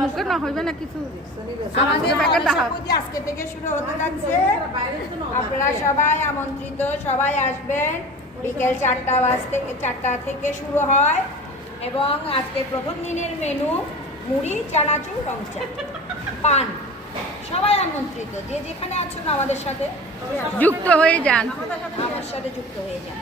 মুখে না হইবে না কিছু আমাদের সরস্বতী আজকে থেকে শুরু হতে যাচ্ছে। আপনারা সবাই আমন্ত্রিত, সবাই আসবেন। বিকেল 4টা থেকে শুরু হয় এবং আজকে প্রথম দিনের মেনু মুড়ি, চানাচুর, রং চা, পান। সবাই আমন্ত্রিত, যে যেখানে আছেন আমাদের সাথে যুক্ত হয়ে যান, আমার সাথে যুক্ত হয়ে যান।